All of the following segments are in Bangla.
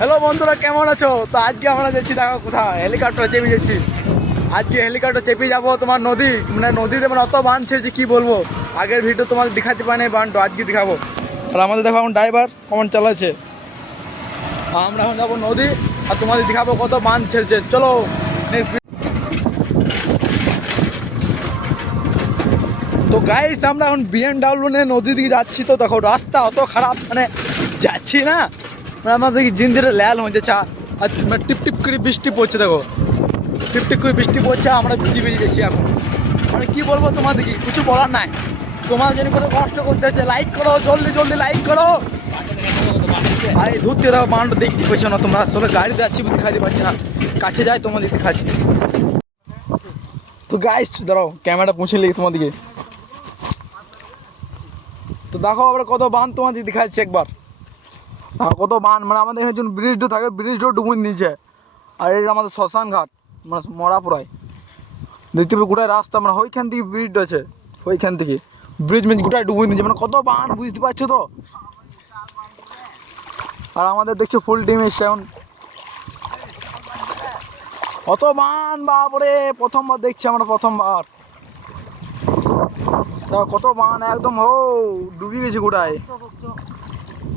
হ্যালো বন্ধুরা, কেমন আছো? তো আজকে আমরা যাচ্ছি, দেখো কোথায়, হেলিকপ্টার চেপে যাচ্ছি। আজকে হেলিকপ্টার চেপে যাবো তোমার নদী, মানে নদীতে মানে অত বান ছেড়েছে কি বলবো। আগের ভিডিও তোমাকে দেখাতে পারি না বানটা, আজকে দেখাবো। আর আমাদের দেখো এখন ড্রাইভার কেমন চালাচ্ছে। আমরা এখন যাবো নদী আর তোমাদের দেখাবো কত বান ছেড়েছে। চলো নেক্সট। তো গাইস, আমরা এখন BMW নিয়ে নদী দিকে যাচ্ছি। তো দেখো রাস্তা অত খারাপ, মানে যাচ্ছি না, মানে আমাদের জিন্দিরে ল্যাল হয়েছে চা। আর মানে টিপ টিপ করে বৃষ্টি পড়ছে, দেখো টিপ টিপ করে বৃষ্টি পড়ছে, আমরা ভিজে ভিজে যাচ্ছি এখন। মানে কি বলবো তোমাদেরকে, কিছু বলার নাই। তোমার জন্য কত কষ্ট করতে হচ্ছে। লাইক করো, জলদি জলদি লাইক করো। আরে ধরতে দাও, বানটা দেখতে পাচ্ছ না তোমরা? আসলে গাড়িতে যাচ্ছি, দেখাতে পাচ্ছি না। কাছে যাই তোমাদের দেখাচ্ছি। তো গাইস দাঁড়াও, ক্যামেরা পৌঁছে লেগে তোমাদেরকে। তো দেখো আমরা কত বান তোমাদের দেখাচ্ছি একবার। কত বান, মানে আমাদের এখানে যখন ব্রিজটা থাকে, ব্রিজটাও ডুবুন নিচে। আর এটা আমাদের শ্মশান ঘাট, মানে মরাপুরায় দেখতে পাবো গোটায় রাস্তা, মানে ওইখান থেকে ব্রিজটা আছে, ওইখান থেকে ব্রিজ মেন গোটায় ডুবুন নিচে, মানে কত বান বুঝতে পারছো তো। আর আমাদের দেখছো ফুল টিম এসছে এখন। অত বান বাপরে, প্রথমবার দেখছি আমরা, প্রথমবার। দেখো কত বান, একদম হো ডুবে গেছে গোটায়।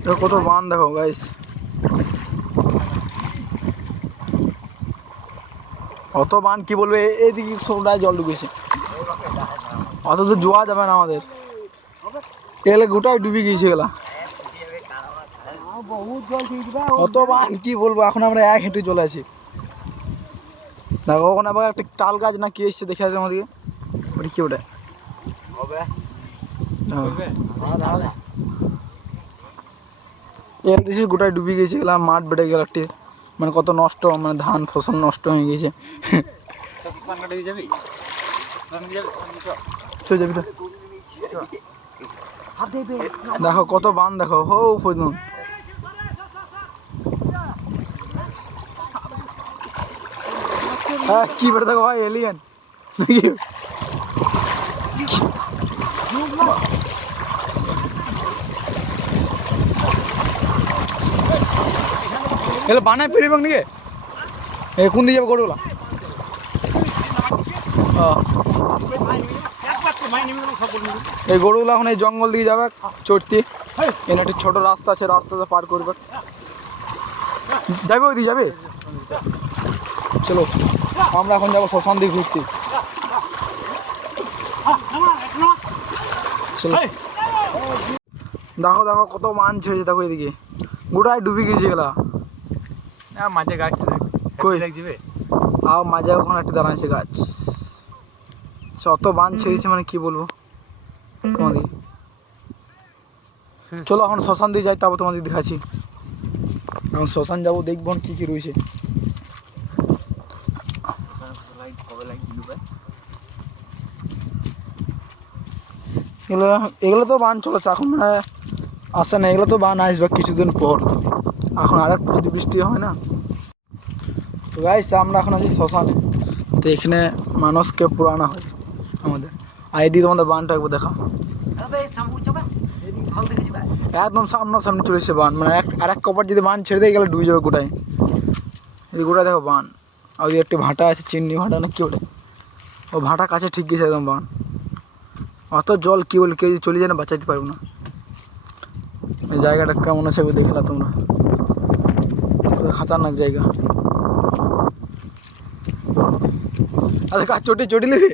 দেখো কত বান, দেখো গাইস। অত বান কি বলবে, এইদিকে সবটাই জল ঢুকেছে, অত তো জোয়া যাবে না আমাদের। এগুলো গোটাই ডুবে গিয়েছে এগুলা। অত বান কি বলবো, এখন আমরা এক হেঁটে চলে আছি। দেখো ওখানে আবার একটা তাল গাছ না কি এসছে, দেখে আছে আমাদেরকে। ওটা কি, ওটা গোটাই ডুবে গেছে এগুলা, মাঠ বেড়ে গেল একটি, মানে কত নষ্ট, মানে ধান ফসল নষ্ট হয়ে গেছে। দেখো কত বান, দেখো হো পর্যন্ত। হ্যাঁ কি বেড়ে দেখো ভাই, এলিয়েন নাকি? এগুলো বানায় ফিরিব নাকি? এ কোন দিয়ে যাবে গরুগুলা? এই গরুগুলা এখন এই জঙ্গল দিয়ে যাবে চড়তে। এখানে একটি ছোট রাস্তা আছে, রাস্তাতে পার করবে। যাবে ওই দিয়ে যাবে। চলো আমরা এখন যাবো শ্মশান দিয়ে ঘুরতে। চলো দেখো দেখো কত মান ছেড়েছে, দেখো এদিকে গোটায় ডুবে গেছে গেলা। মাঝে গাছ কই যাবে, আর মাঝে ওখানে একটা দাঁড়াচ্ছে গাছ। অত বান ছেড়েছে, মানে কি বলবো তোমাদের। চলো এখন শ্মশান দিয়ে যাই, তারপর তোমাদের দেখাচ্ছি। এখন শ্মশান যাবো, দেখবো কি কি রয়েছে। এগুলো এগুলো তো বান চলেছে এখন, মানে আসে না, এগুলো তো বান আসবে কিছুদিন পর। এখন আর একটু যদি বৃষ্টি হয় না। তো গাইস আমরা এখন আছি শ্মশানে। তো এখানে মানুষকে পুরানো হয় আমাদের। আর এদিকে তোমাদের বানটা একবার দেখা, একদম সামনাসামনি চলেছে বান, মানে আর এক কপার যদি বান ছেড়ে দিয়ে গেলে ডুবে যাবে গোটায়। এই গোটায় দেখো বান। আর ওই একটি ভাটা আছে, চিমনি ভাটা না কি ওটা, ও ভাটা কাছে ঠিক গেছে একদম বান। অত জল কি বলে, কেউ চলে যায় না, বাঁচাইতে পারবো না। এই জায়গাটা কেমন আছে দেখলা তোমরা, খাতারনাক জায়গা। আরে কাজ চটে নেবে।